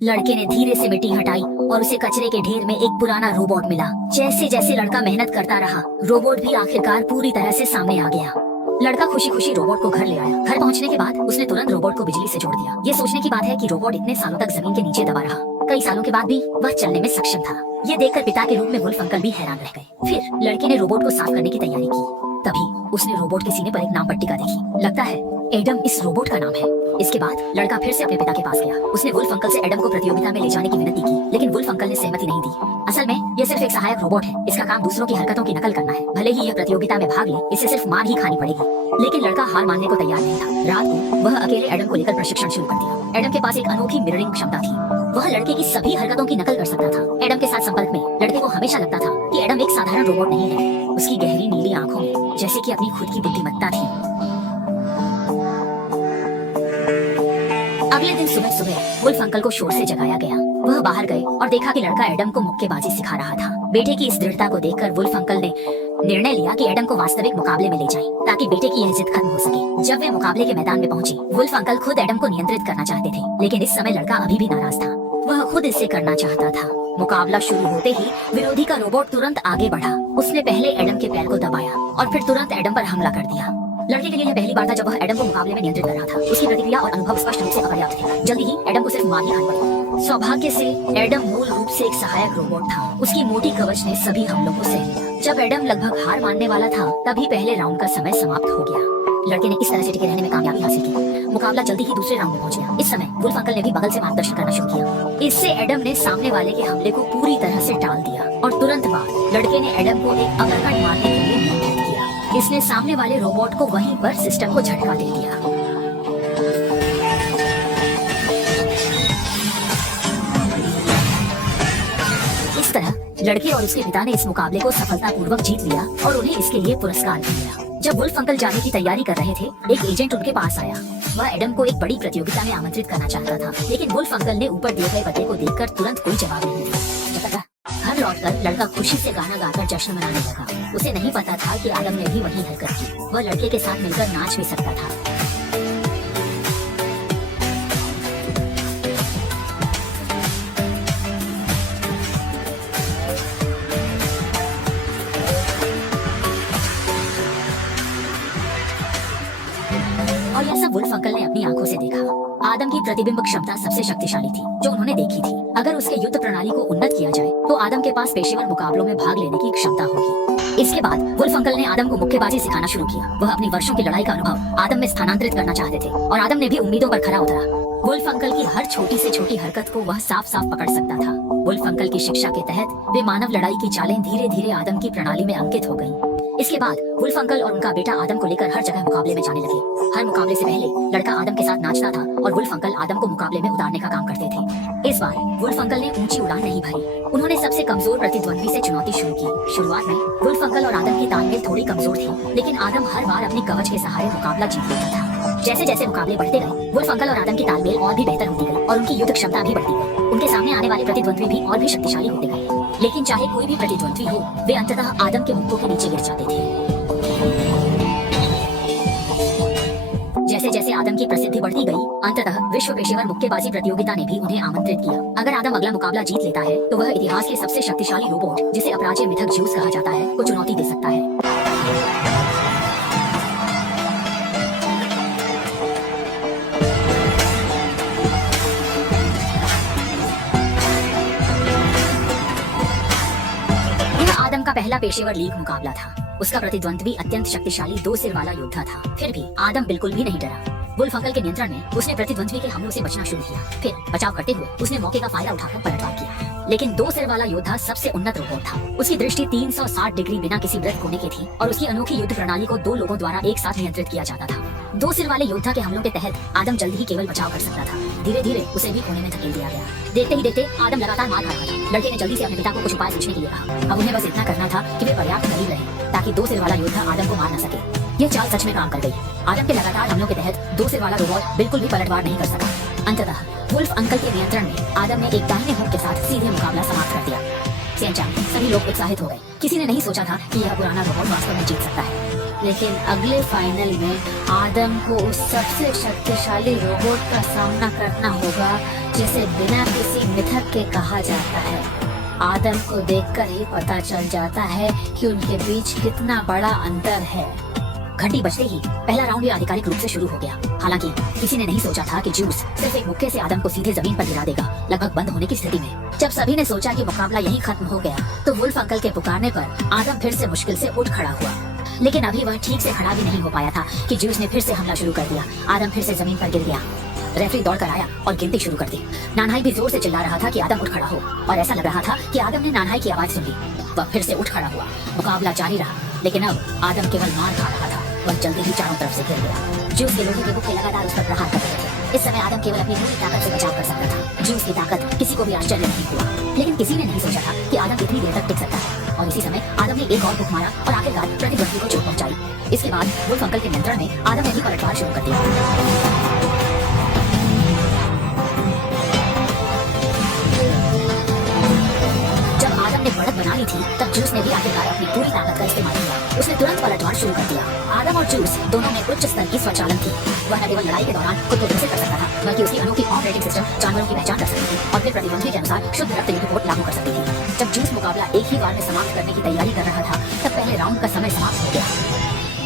लड़के ने धीरे से मिट्टी हटाई और उसे कचरे के ढेर में एक पुराना रोबोट मिला। जैसे जैसे लड़का मेहनत करता रहा, रोबोट भी आखिरकार पूरी तरह से सामने आ गया। लड़का खुशी खुशी रोबोट को घर ले आया। घर पहुंचने के बाद उसने तुरंत रोबोट को बिजली से जोड़ दिया। ये सोचने की बात है कि रोबोट इतने सालों तक जमीन के नीचे दबा रहा, कई सालों के बाद भी वह चलने में सक्षम था। ये देखकर पिता के रूप में वुल्फ अंकल भी हैरान रह गए। फिर लड़के ने रोबोट को साफ करने की तैयारी की। तभी उसने रोबोट के सीने पर एक नाम पट्टिका देखी। लगता है एडम इस रोबोट का नाम है। इसके बाद लड़का फिर से अपने पिता के पास गया। उसने वुल्फ अंकल से एडम को प्रतियोगिता में ले जाने की विनती की, लेकिन वुल्फ अंकल ने सहमति नहीं दी। असल में यह सिर्फ एक सहायक रोबोट है। इसका काम दूसरों की हरकतों की नकल करना है। भले ही यह प्रतियोगिता में भाग ले, इसे सिर्फ मार ही खानी पड़ेगी। लेकिन लड़का हार मानने को तैयार नहीं था। रात को वह अकेले एडम को लेकर प्रशिक्षण शुरू कर दिया। एडम के पास एक अनोखी मिररिंग क्षमता थी। वह लड़के की सभी हरकतों की नकल कर सकता था। एडम के साथ संपर्क में लड़के को हमेशा लगता था कि एडम एक साधारण रोबोट नहीं है। उसकी गहरी नीली आंखों में जैसे कि अपनी खुद की बुद्धिमत्ता थी। अगले दिन सुबह सुबह वुल्फ अंकल को शोर से जगाया गया। वह बाहर गए और देखा कि लड़का एडम को मुक्केबाजी सिखा रहा था। बेटे की इस दृढ़ता को देखकर वुल्फ अंकल ने निर्णय लिया कि एडम को वास्तविक मुकाबले में ले जाएं, ताकि बेटे की यह जिद खत्म हो सके। जब वे मुकाबले के मैदान में पहुंचे, वुल्फ अंकल खुद एडम को नियंत्रित करना चाहते थे, लेकिन इस समय लड़का अभी भी नाराज था। वह खुद इससे करना चाहता था। मुकाबला शुरू होते ही विरोधी का रोबोट तुरंत आगे बढ़ा। उसने पहले एडम के पैर को दबाया और फिर तुरंत एडम पर हमला कर दिया। लड़के के लिए यह पहली बार था जब वह एडम को मुकाबले में नियंत्रित कर रहा था। उसकी प्रतिक्रिया और अनुभव स्पष्ट रूप से अपर्याप्त थे। जल्दी ही एडम को सिर्फ मार ही खानी पड़ी। सौभाग्य से एडम मूल रूप से एक सहायक रोबोट था। उसकी मोटी कवच ने सभी हमलों को सह लिया। जब एडम लगभग हार मानने वाला था, तभी पहले राउंड का समय समाप्त हो गया। लड़के ने इस तरह से टिके रहने में कामयाबी हासिल की। मुकाबला जल्दी ही दूसरे राउंड में पहुंच गया। इस समय वुल्फ अंकल ने भी बगल से मार्गदर्शन करना शुरू किया। इससे एडम ने सामने वाले के हमले को पूरी तरह से टाल दिया और तुरंत बाद लड़के ने एडम को एक अपरकट मारने के लिए नियंत्रित किया। इसने सामने वाले रोबोट को वहीं पर सिस्टम को झटका दे दिया। इस तरह लड़के और उसके पिता ने इस मुकाबले को सफलतापूर्वक जीत लिया और उन्हें इसके लिए पुरस्कार भी मिला। जब वुल्फ अंकल जाने की तैयारी कर रहे थे, एक एजेंट उनके पास आया। वह एडम को एक बड़ी प्रतियोगिता में आमंत्रित करना चाहता था, लेकिन वुल्फ अंकल ने ऊपर दिए गए पते को देखकर तुरंत कोई जवाब नहीं दिया। घर लौटकर लड़का खुशी से गाना गाकर जश्न मनाने लगा। उसे नहीं पता था कि आदम ने भी वही हरकत की। वह लड़के के साथ मिलकर नाच भी सकता था। और यह सब वुल्फ अंकल ने अपनी आंखों से देखा। आदम की प्रतिबिंब क्षमता सबसे शक्तिशाली थी जो उन्होंने देखी थी। अगर उसके युद्ध प्रणाली को उन्नत किया जाए तो आदम के पास पेशेवर मुकाबलों में भाग लेने की क्षमता होगी। इसके बाद वुल्फ अंकल ने आदम को मुक्केबाजी सिखाना शुरू किया। वह अपनी वर्षों की लड़ाई का अनुभव आदम में स्थानांतरित करना चाहते थे और आदम ने भी उम्मीदों पर खरा उतरा। वुल्फ अंकल की हर छोटी से छोटी हरकत को वह साफ साफ पकड़ सकता था। वुल्फ अंकल की शिक्षा के तहत वे मानव लड़ाई की चालें धीरे धीरे आदम की प्रणाली में अंकित हो गयी। इसके बाद वुल्फ अंकल और उनका बेटा आदम को लेकर हर जगह मुकाबले में जाने लगे। हर मुकाबले से पहले लड़का आदम के साथ नाचता था और वुल्फ अंकल आदम को मुकाबले में उतारने का काम करते थे। इस बार वुल्फ अंकल ने ऊंची उड़ान नहीं भरी। उन्होंने सबसे कमजोर प्रतिद्वंद्वी से चुनौती शुरू की। शुरुआत में वुल्फ अंकल और आदम की तालमेल थोड़ी कमजोर थी, लेकिन आदम हर बार अपनी कवच के सहारे मुकाबला जीत लेता था। जैसे जैसे मुकाबले बढ़ते गए, वुल्फ अंकल और आदम की तालमेल और भी बेहतर होती गई और उनकी युद्ध क्षमता भी बढ़ती गई। उनके सामने आने वाले प्रतिद्वंद्वी भी और भी शक्तिशाली होते गए, लेकिन चाहे कोई भी प्रतिद्वंद्वी हो, वे अंततः आदम के मुक्कों के नीचे गिर जाते थे। जैसे जैसे आदम की प्रसिद्धि बढ़ती गई, अंततः विश्व पेशेवर मुक्केबाजी प्रतियोगिता ने भी उन्हें आमंत्रित किया। अगर आदम अगला मुकाबला जीत लेता है तो वह इतिहास के सबसे शक्तिशाली रोबोट, जिसे अपराजय मिथक ज्यूस कहा जाता है, को चुनौती दे सकता है। यह आदम का पहला पेशेवर लीग मुकाबला था। उसका प्रतिद्वंद्वी अत्यंत शक्तिशाली 2 सिर वाला योद्धा था। फिर भी आदम बिल्कुल भी नहीं डरा। वुल्फ अंकल के नियंत्रण में उसने प्रतिद्वंद्वी के हमलों से बचना शुरू किया। फिर बचाव करते हुए उसने मौके का फायदा उठाकर पलटवार किया। लेकिन 2 सिर वाला योद्धा सबसे उन्नत रोबोट था। उसकी दृष्टि 360 डिग्री बिना किसी वृत्त कोने की थी और उसकी अनोखी युद्ध प्रणाली को 2 लोगों द्वारा एक साथ नियंत्रित किया जाता था। 2 सिर वाले योद्धा के हमलों के तहत आदम जल्द ही केवल बचाव कर सकता था। धीरे धीरे उसे भी कोने में धकेल दिया गया। देखते ही देखते आदम लगातार मार खा रहा था। लड़के ने जल्दी से अपने पिता को कुछ उपाय पूछने के लिए कहा। अब उन्हें बस इतना करना था कि वे पर्याप्त करीब रहे ताकि 2 सिर वाला योद्धा आदम को मार न सके। यह चाल सच में काम कर गई। आदम के लगातार हमलों के तहत 2 सिर वाला रोबोट बिल्कुल भी पलटवार नहीं कर सका। अंततः वुल्फ अंकल के नियंत्रण में आदम ने एक दाहिने हुक के साथ सीधे मुकाबला समाप्त कर दिया। सभी लोग उत्साहित हो गए। किसी ने नहीं सोचा था कि यह पुराना रोबोट वास्तव में जीत सकता है। लेकिन अगले फाइनल में आदम को उस सबसे शक्तिशाली रोबोट का सामना करना होगा जिसे बिना किसी मिथक के कहा जाता है। आदम को देखकर ही पता चल जाता है कि उनके बीच कितना बड़ा अंतर है। घंटी बजते ही पहला राउंड भी आधिकारिक रूप से शुरू हो गया। हालांकि किसी ने नहीं सोचा था कि ज्यूस सिर्फ एक मुक्के से आदम को सीधे जमीन पर गिरा देगा, लगभग बंद होने की स्थिति में। जब सभी ने सोचा कि मुकाबला यहीं खत्म हो गया, तो वुल्फ अंकल के पुकारने पर आदम फिर से मुश्किल से उठ खड़ा हुआ। लेकिन अभी वह ठीक से खड़ा भी नहीं हो पाया था कि ज्यूस ने फिर से हमला शुरू कर दिया। आदम फिर से जमीन पर गिर गया। रेफरी दौड़कर आया और गिनती शुरू कर दी। नानहाई भी जोर से चिल्ला रहा था कि आदम उठ खड़ा हो, और ऐसा लग रहा था कि आदम ने नानहाई की आवाज सुन ली। वह फिर से उठ खड़ा हुआ। मुकाबला जारी रहा, लेकिन अब आदम केवल मार खा रहा था। वह जल्दी ही चारों तरफ से गिर गया। ज्यूस के लोहे के मुक्के लगातार उस पर प्रहार कर रहे थे। इस समय आदम केवल अपनी पूरी ताकत से बचाव कर सकता था। ज्यूस की ताकत किसी को भी आश्चर्य नहीं हुआ, लेकिन किसी ने नहीं सोचा था कि आदम इतनी देर तक टिक सकता है। और इसी समय आदम ने एक और हुक मारा और आखिरकार प्रतिद्वंदी को चोट पहुंचाई। इसके बाद वुल्फ अंकल के नियंत्रण में आदम ने भी पलटवार शुरू कर दिया। बढ़त बना ली थी, तब ज्यूस ने भी आखिरकार अपनी पूरी ताकत का इस्तेमाल किया। उसने तुरंत पलटवार शुरू कर दिया। आदम और ज्यूस दोनों में उच्च स्तर की स्वचालन थी। वह न केवल लड़ाई के दौरान खुद को विकसित कर सकता था, बल्कि उसकी अनोखी ऑपरेटिंग सिस्टम जानवरों की पहचान कर सकती थी और फिर प्रतिद्वंदी के अनुसार शुद्ध रक्त रिपोर्ट लागू कर सकती थी। जब ज्यूस मुकाबला एक ही बार में समाप्त करने की तैयारी कर रहा था, तब पहले राउंड का समय समाप्त हो गया।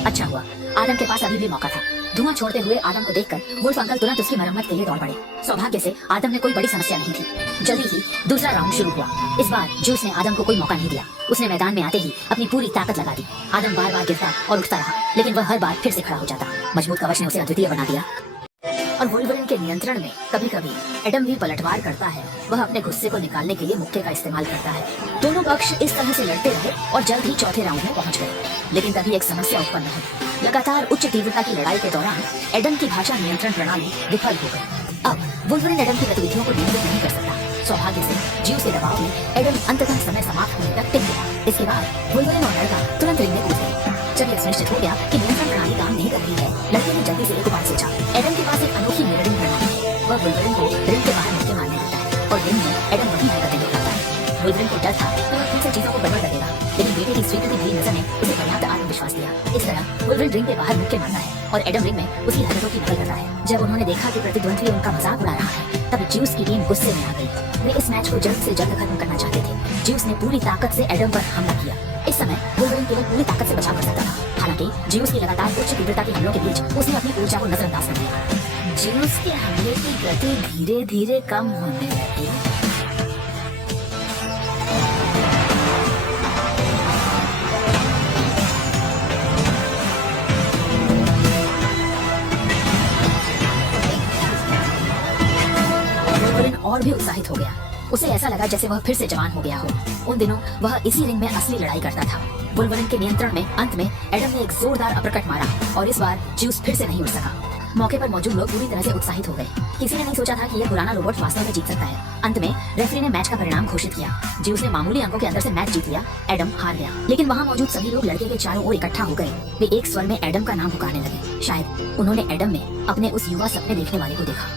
अच्छा हुआ, आदम के पास अभी भी मौका था। धुआं छोड़ते हुए आदम को देखकर वुल्फ अंकल तुरंत उसकी मरम्मत के लिए दौड़ पड़े। सौभाग्य से आदम में कोई बड़ी समस्या नहीं थी। जल्दी ही दूसरा राउंड शुरू हुआ। इस बार ज्यूस ने आदम को कोई मौका नहीं दिया। उसने मैदान में आते ही अपनी पूरी ताकत लगा दी। आदम बार बार गिरता और उठता रहा, लेकिन वह हर बार फिर से खड़ा हो जाता। मजबूत कवच ने उसे अद्वितीय बना दिया। और वुल्वरिन के नियंत्रण में कभी कभी एडम भी पलटवार करता है। वह अपने गुस्से को निकालने के लिए मुक्के का इस्तेमाल करता है। दोनों पक्ष इस तरह से लड़ते रहे और जल्द ही चौथे राउंड में पहुंच गए। लेकिन तभी एक समस्या उत्पन्न हुई। लगातार उच्च तीव्रता की लड़ाई के दौरान एडम की भाषा नियंत्रण प्रणाली विफल हो गई। अब वुल्वरिन एडम की गतिविधियों को नियंत्रित नहीं कर सकता। सौभाग्य से ज्यूस के दबाव में एडम अंततः समय समाप्त होने तक टिक गया। इसके बाद वुल्वरिन और लड़का तुरंत रिंग में कूद गए। जब यह सुनिश्चित हो गया कि नियंत्रण प्रणाली काम नहीं कर रही है, लड़के ने जल्दी से एक उपाय सोचा। एडम के पास एक अनोखी मिररिंग प्रणाली है। वह वुल्वरिन को रिंग के बाहर मुक्के मारने देता है और रिंग में एडम वही हरकतें दिखाता है। वुल्वरिन को डर था कि वह फिर से चीजों को गड़बड़ कर देगा, लेकिन बेटे की स्वीकृति भरी नजर ने उसे पर्याप्त आत्मविश्वास दिया। इस तरह वुल्वरिन रिंग के बाहर मुक्के मारता है और एडम रिंग में उसकी हरकतों की नकल करता है। जब उन्होंने देखा कि प्रतिद्वंदी उनका मजाक उड़ा रहा है, तब ज्यूस की टीम गुस्से में आ गई। वे इस मैच को जल्द से जल्द खत्म करना चाहते थे। ज्यूस ने पूरी ताकत से एडम पर हमला किया। इस समय वुल्वरिन केवल पूरी ताकत से बचाव कर सकता था। हालांकि ज्यूस की लगातार उच्च तीव्रता के हमलों के बीच उसने अपनी ऊर्जा को नजरअंदाज कर दिया। ज्यूस के हमले की गति धीरे धीरे कम होने लगी। और भी उत्साहित हो गया। उसे ऐसा लगा जैसे वह फिर से जवान हो गया हो। उन दिनों वह इसी रिंग में असली लड़ाई करता था। वुल्वरिन के नियंत्रण में अंत में एडम ने एक जोरदार अपरकट मारा और इस बार ज्यूस फिर से नहीं उठ सका। मौके पर मौजूद लोग पूरी तरह से उत्साहित हो गए। किसी ने नहीं सोचा था कि यह पुराना रोबोट वास्तव में जीत सकता है। अंत में रेफरी ने मैच का परिणाम घोषित किया। ज्यूस ने मामूली अंकों के अंदर से मैच जीत लिया। एडम हार गया। लेकिन वहाँ मौजूद सभी लोग लड़के के चारों ओर इकट्ठा हो गए। वे एक स्वर में एडम का नाम पुकारने लगे। शायद उन्होंने एडम में अपने उस युवा सपने देखने वाले को देखा।